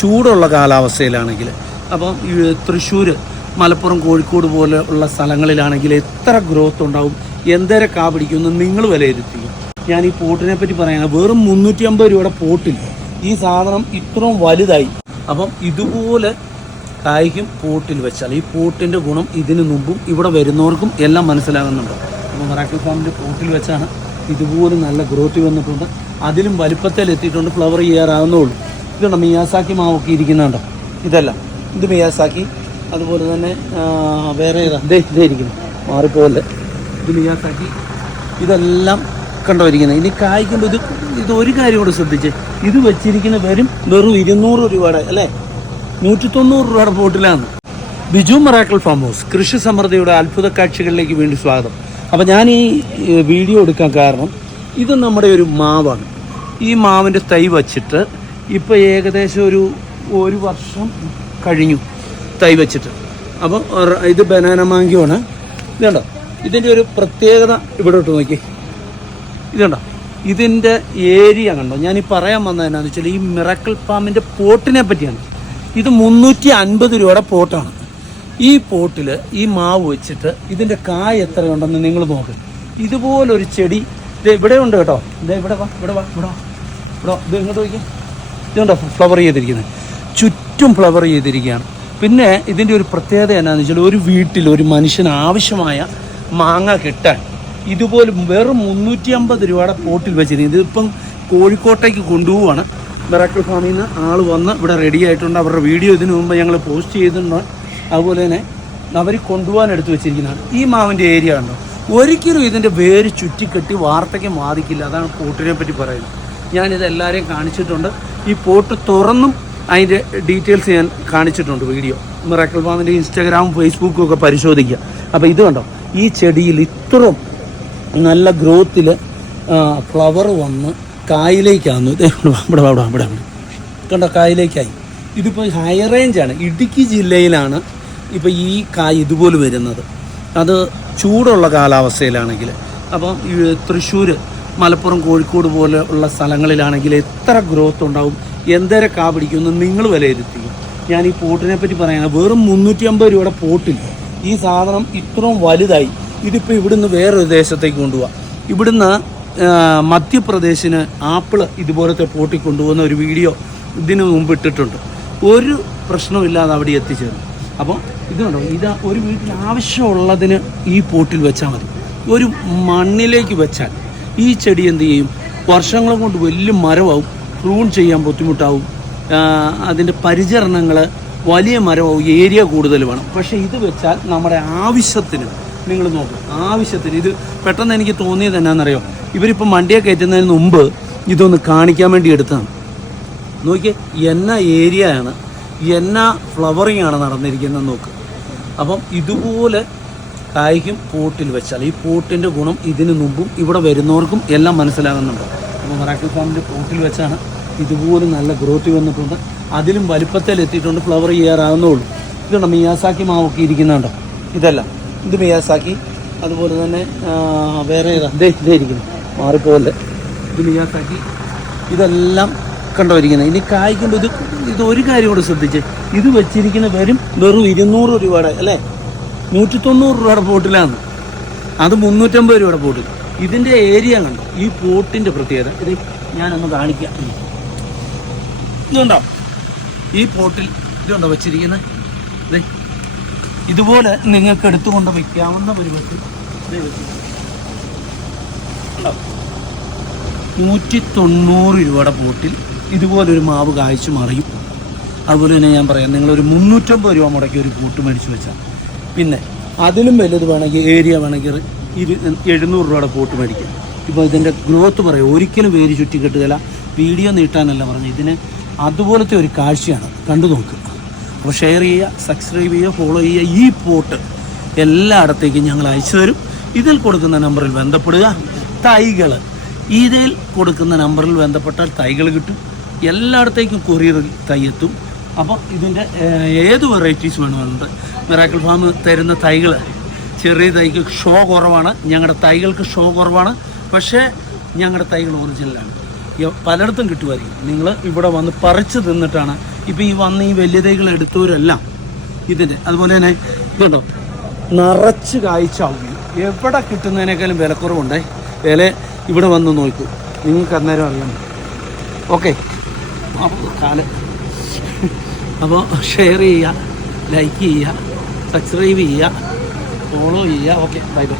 ചൂടുള്ള കാലാവസ്ഥയിലാണെങ്കിൽ അപ്പം തൃശ്ശൂർ മലപ്പുറം കോഴിക്കോട് പോലെ ഉള്ള സ്ഥലങ്ങളിലാണെങ്കിൽ എത്ര ഗ്രോത്ത് ഉണ്ടാവും എന്തേരെ കാ പിടിക്കുമെന്ന് നിങ്ങൾ വിലയിരുത്തിക്കും. ഞാൻ ഈ പോട്ടിനെ പറ്റി പറയുന്നത് വെറും മുന്നൂറ്റി അമ്പത് രൂപയുടെ പോട്ടിൽ ഈ സാധനം ഇത്രയും വലുതായി. അപ്പം ഇതുപോലെ കായ്ക്കും പോട്ടിൽ വെച്ചാൽ ഈ പോട്ടിന്റെ ഗുണം ഇതിനു മുമ്പും ഇവിടെ വരുന്നവർക്കും എല്ലാം മനസ്സിലാകുന്നുണ്ട്. അപ്പോൾ മറാക്കിൾ ഫാമിന്റെ പോട്ടിൽ വെച്ചാണ് ഇതുപോലെ നല്ല ഗ്രോത്ത് വന്നിട്ടുണ്ട്. അതിലും വലിപ്പത്തിൽ എത്തിയിട്ടുണ്ട് ഫ്ലവർ ചെയ്യാറാവുന്നുള്ളൂ ഇതുണ്ട്? മിയാസാക്കി മാവൊക്കെ ഇരിക്കുന്നുണ്ടോ? ഇതല്ല. ഇത് മിയാസാക്കി അതുപോലെ തന്നെ വേറെ ഏതാ? ഇതേ ഇതേ ഇരിക്കുന്നു. മാറിപ്പോലെ ഇത് മിയാസാക്കി. ഇതെല്ലാം കണ്ടോ ഇരിക്കുന്നത്? ഇനി കായ്ക്കുമ്പോൾ ഇത് ഇത് ഒരു കാര്യം കൂടെ ശ്രദ്ധിച്ച്. ഇത് വെച്ചിരിക്കുന്ന വരും വെറും ഇരുന്നൂറ് രൂപയുടെ അല്ലേ? നൂറ്റി തൊണ്ണൂറ് രൂപയുടെ ബോട്ടിലാണ്. ബിജു മറാക്കൽ ഫാം ഹൗസ് കൃഷി സമൃദ്ധിയുടെ അത്ഭുത കാഴ്ചകളിലേക്ക് വേണ്ടി സ്വാഗതം. അപ്പോൾ ഞാൻ ഈ വീഡിയോ എടുക്കാൻ കാരണം ഇത് നമ്മുടെ ഒരു മാവാണ്. ഈ മാവിന്റെ തൈ വച്ചിട്ട് ഇപ്പോൾ ഏകദേശം ഒരു ഒരു വർഷം കഴിഞ്ഞു തൈ വെച്ചിട്ട്. അപ്പോൾ ഇത് ബനാന മാങ്കിയാണ് ഇതുണ്ടോ ഇതിന്റെ ഒരു പ്രത്യേകത ഇവിടെ ഇട്ട് നോക്കി ഇതുണ്ടോ ഇതിന്റെ ഏരിയ കണ്ടോ? ഞാൻ ഈ പറയാൻ വന്നതെന്നാന്ന് വെച്ചാൽ ഈ മിറക്കിൾ ഫാമിന്റെ പോട്ടിനെ പറ്റിയാണ്. ഇത് മുന്നൂറ്റി അൻപത് രൂപയുടെ പോട്ടാണ്. ഈ പോട്ടിൽ ഈ മാവ് വെച്ചിട്ട് ഇതിന്റെ കായ എത്രയുണ്ടെന്ന് നിങ്ങൾ നോക്ക്. ഇതുപോലൊരു ചെടി. ഇത് ഇവിടെ ഉണ്ട് കേട്ടോ. ഇത് ഇവിടെ വാ ഇവിടെ വാ ഇവിടെ വാ ഇവിടെ. ഇത് ഇങ്ങോട്ട് നോക്കി ഇതുണ്ടോ ഫ്ലവർ ചെയ്തിരിക്കുന്നത്. ചുറ്റും ഫ്ലവർ ചെയ്തിരിക്കുകയാണ്. പിന്നെ ഇതിന്റെ ഒരു പ്രത്യേകത എന്നാന്ന് വെച്ചാൽ ഒരു വീട്ടിൽ ഒരു മനുഷ്യന് ആവശ്യമായ മാങ്ങ കിട്ടാൻ ഇതുപോലെ വെറും മുന്നൂറ്റി അമ്പത് രൂപയുടെ പോട്ടിൽ വെച്ചിരിക്കുന്നത്. ഇതിപ്പം കോഴിക്കോട്ടേക്ക് കൊണ്ടുപോവാണ്. മിറാക്കിൾ ഫാമിൽ നിന്ന് ആൾ വന്ന് ഇവിടെ റെഡി ആയിട്ടുണ്ട്. അവരുടെ വീഡിയോ ഇതിനു മുമ്പ് ഞങ്ങൾ പോസ്റ്റ് ചെയ്തിട്ടുണ്ട്. അതുപോലെ തന്നെ അവർ കൊണ്ടുപോകാൻ എടുത്തു വെച്ചിരിക്കുന്നതാണ്. ഈ മാവിന്റെ ഏരിയ ഉണ്ടോ ഒരിക്കലും ഇതിന്റെ വേര് ചുറ്റിക്കെട്ടി വാർത്തയ്ക്ക് ബാധിക്കില്ല. അതാണ് പോട്ടിനെ പറ്റി പറയുന്നത്. ഞാനിത് എല്ലാവരെയും കാണിച്ചിട്ടുണ്ട്. ഈ പോട്ട് തുറന്നും അതിന്റെ ഡീറ്റെയിൽസ് ഞാൻ കാണിച്ചിട്ടുണ്ട് വീഡിയോ. മിറാക്കിൾ ഫാമിന്റെ ഇൻസ്റ്റാഗ്രാമും ഫേസ്ബുക്കും ഒക്കെ പരിശോധിക്കുക. അപ്പോൾ ഇത് കണ്ടോ? ഈ ചെടിയിൽ ഇത്രയും നല്ല ഗ്രോത്തിൽ ഫ്ലവർ വന്ന് കായിലേക്കാന്നു അവിടെ അവിടെ അവിടെ വാ. കണ്ടോ? കായിലേക്കായി ഇതിപ്പോൾ ഹൈ റേഞ്ചാണ് ഇടുക്കി ജില്ലയിലാണ് ഇപ്പോൾ ഈ കായ് ഇതുപോലെ വരുന്നത്. അത് ചൂടുള്ള കാലാവസ്ഥയിലാണെങ്കിൽ. അപ്പം തൃശ്ശൂർ മലപ്പുറം കോഴിക്കോട് പോലെ ഉള്ള സ്ഥലങ്ങളിലാണെങ്കിൽ എത്ര ഗ്രോത്ത് ഉണ്ടാവും? എന്തേരെ കാ പിടിക്കുമെന്ന് നിങ്ങൾ വിലയിരുത്തുക ഞാൻ ഈ പോട്ടിനെ പറ്റി പറയുകയാണ്. വെറും മുന്നൂറ്റി അമ്പത് രൂപയുടെ പോട്ടിൽ ഈ സാധനം ഇത്രയും വലുതായി ഇതിപ്പോൾ ഇവിടുന്ന് വേറൊരു ദേശത്തേക്ക് കൊണ്ടുപോകാം ഇവിടുന്ന് മധ്യപ്രദേശിന് ആപ്പിൾ ഇതുപോലത്തെ പോട്ടി കൊണ്ടുപോകുന്ന ഒരു വീഡിയോ ഇതിനു മുമ്പ് ഇട്ടിട്ടുണ്ട്. ഒരു പ്രശ്നമില്ലാതെ അവിടെ എത്തിച്ചേർന്നു. അപ്പോൾ ഇതുണ്ടോ ഇത് ഒരു വീട്ടിൽ ആവശ്യമുള്ളതിന് ഈ പോട്ടിൽ വെച്ചാൽ മതി. ഒരു മണ്ണിലേക്ക് വെച്ചാൽ ഈ ചെടി എന്ത് ചെയ്യും? വർഷങ്ങൾ കൊണ്ട് വലിയ മരമാവും. പ്രൂൺ ചെയ്യാൻ ബുദ്ധിമുട്ടാവും. അതിന്റെ പരിചരണങ്ങൾ വലിയ മരമാവും. ഏരിയ കൂടുതൽ വേണം. പക്ഷേ ഇത് വെച്ചാൽ നമ്മുടെ ആവശ്യത്തിന് നിങ്ങൾ നോക്കും. ആവശ്യത്തിന് ഇത് പെട്ടെന്ന് എനിക്ക് തോന്നിയത് എന്നാണെന്നറിയോ ഇവരിപ്പോൾ മണ്ടിയെ കയറ്റുന്നതിന് മുമ്പ് ഇതൊന്ന് കാണിക്കാൻ വേണ്ടി എടുത്തതാണ്. നോക്കിയേ എന്ന ഏരിയ ആണ് ഫ്ലവറിംഗ് ഫ്ലവറിങ് ആണ് നടന്നിരിക്കുന്നത്. നോക്ക്. അപ്പം ഇതുപോലെ കായ്ക്കും പോട്ടിൽ വെച്ചാൽ ഈ പോട്ടിന്റെ ഗുണം ഇതിന് മുമ്പും ഇവിടെ വരുന്നവർക്കും എല്ലാം മനസ്സിലാകുന്നുണ്ട്. അപ്പോൾ മറാക്കിൾ ഫാമിന്റെ പോട്ടിൽ വെച്ചാണ് ഇതുപോലെ നല്ല ഗ്രോത്ത് വന്നിട്ടുണ്ട്. അതിലും വലിപ്പത്തിൽ എത്തിയിട്ടുണ്ട് ഫ്ലവർ ചെയ്യാറാവുന്നുള്ളൂ ഇതുണ്ട് മിയാസാക്കി മാവൊക്കെ ഇരിക്കുന്നുണ്ടോ? ഇതല്ല ഇത് മിയാസാക്കി അതുപോലെ തന്നെ വേറെ ഏതാ? ഇതേ ഇതേ ഇരിക്കുന്നു. മാറിപ്പോലെ ഇത് മിയാസാക്കി ഇതെല്ലാം കണ്ടോ ഇരിക്കുന്നത്. ഇനി കായ്ക്കുമ്പോൾ ഇത് ഇത് ഒരു കാര്യം കൂടെ ശ്രദ്ധിച്ച്. ഇത് വെച്ചിരിക്കുന്ന വരും വെറും ഇരുന്നൂറ് രൂപയുടെ അല്ലേ? നൂറ്റി തൊണ്ണൂറ് രൂപയുടെ പോട്ടിലാണ് അത് മുന്നൂറ്റമ്പത് രൂപയുടെ പോട്ടിൽ ഇതിന്റെ ഏരിയ കണ്ടോ? ഈ പോട്ടിന്റെ പ്രത്യേകത. ഇത് ഞാനൊന്ന് കാണിക്കാം. ഇതുണ്ടോ? ഈ പോട്ടിൽ ഇതുണ്ടോ വെച്ചിരിക്കുന്നത്? ദേ, ഇതുപോലെ നിങ്ങൾക്ക് എടുത്തുകൊണ്ട് വയ്ക്കാവുന്ന പരുവത്തിൽ? നൂറ്റി തൊണ്ണൂറ് രൂപയുടെ പോട്ടിൽ ഇതുപോലൊരു മാവ് കായ്ച്ചു മറിയും. അതുപോലെ തന്നെ ഞാൻ പറയാം നിങ്ങളൊരു മുന്നൂറ്റമ്പത് രൂപ മുടക്കി ഒരു കൂട്ട് മേടിച്ച് വെച്ചാൽ പിന്നെ അതിലും വലുത് വേണമെങ്കിൽ ഏരിയ വേണമെങ്കിൽ ഇരു എഴുന്നൂറ് രൂപയുടെ പോട്ട് മേടിക്കാം. ഇപ്പോൾ ഇതിന്റെ ഗ്രോത്ത് പറയും. ഒരിക്കലും വേര് ചുറ്റി കെട്ടുകയില്ല വീഡിയോ നീട്ടാനല്ല പറഞ്ഞു ഇതിന് അതുപോലത്തെ ഒരു കാഴ്ചയാണ്. കണ്ടു നോക്കുക അപ്പോൾ ഷെയർ ചെയ്യുക സബ്സ്ക്രൈബ് ചെയ്യുക ഫോളോ ചെയ്യുക. ഈ പോട്ട് എല്ലായിടത്തേക്കും ഞങ്ങൾ അയച്ചു തരും. ഇതിൽ കൊടുക്കുന്ന നമ്പറിൽ ബന്ധപ്പെടുക. തൈകൾ. ഇതിൽ കൊടുക്കുന്ന നമ്പറിൽ ബന്ധപ്പെട്ടാൽ തൈകൾ കിട്ടും. എല്ലായിടത്തേക്കും കൊറിയർ തൈ എത്തും. അപ്പോൾ ഇതിന്റെ ഏത് വെറൈറ്റീസ് വേണമെന്നുണ്ട്? മിറാക്കിൾ ഫാം തരുന്ന തൈകൾ. ചെറിയ തൈക്ക് ഷോ കുറവാണ്. ഞങ്ങളുടെ തൈകൾക്ക് ഷോ കുറവാണ്. പക്ഷേ ഞങ്ങളുടെ തൈകൾ ഒറിജിനലാണ് പലയിടത്തും കിട്ടുമായിരിക്കും നിങ്ങൾ ഇവിടെ വന്ന് പറിച്ച് തിന്നിട്ടാണ്. ഇപ്പം ഈ വന്ന് ഈ വലിയ തൈകൾ എടുത്തവരെല്ലാം ഇതിന്റെ അതുപോലെ തന്നെ ഇതുണ്ടോ? നിറച്ച് കായ്ച്ചാവും എവിടെ കിട്ടുന്നതിനേക്കാളും വിലക്കുറവുണ്ടേ? വില ഇവിടെ വന്ന് നോക്കൂ. നിങ്ങൾക്ക് അന്നേരം അറിയാം. ഓക്കെ. അപ്പോൾ കാല. അപ്പോൾ ഷെയർ ചെയ്യുക ലൈക്ക് ചെയ്യുക സബ്സ്ക്രൈബ് ചെയ്യുക. ഫോളോ ചെയ്യുക. Okay bye bye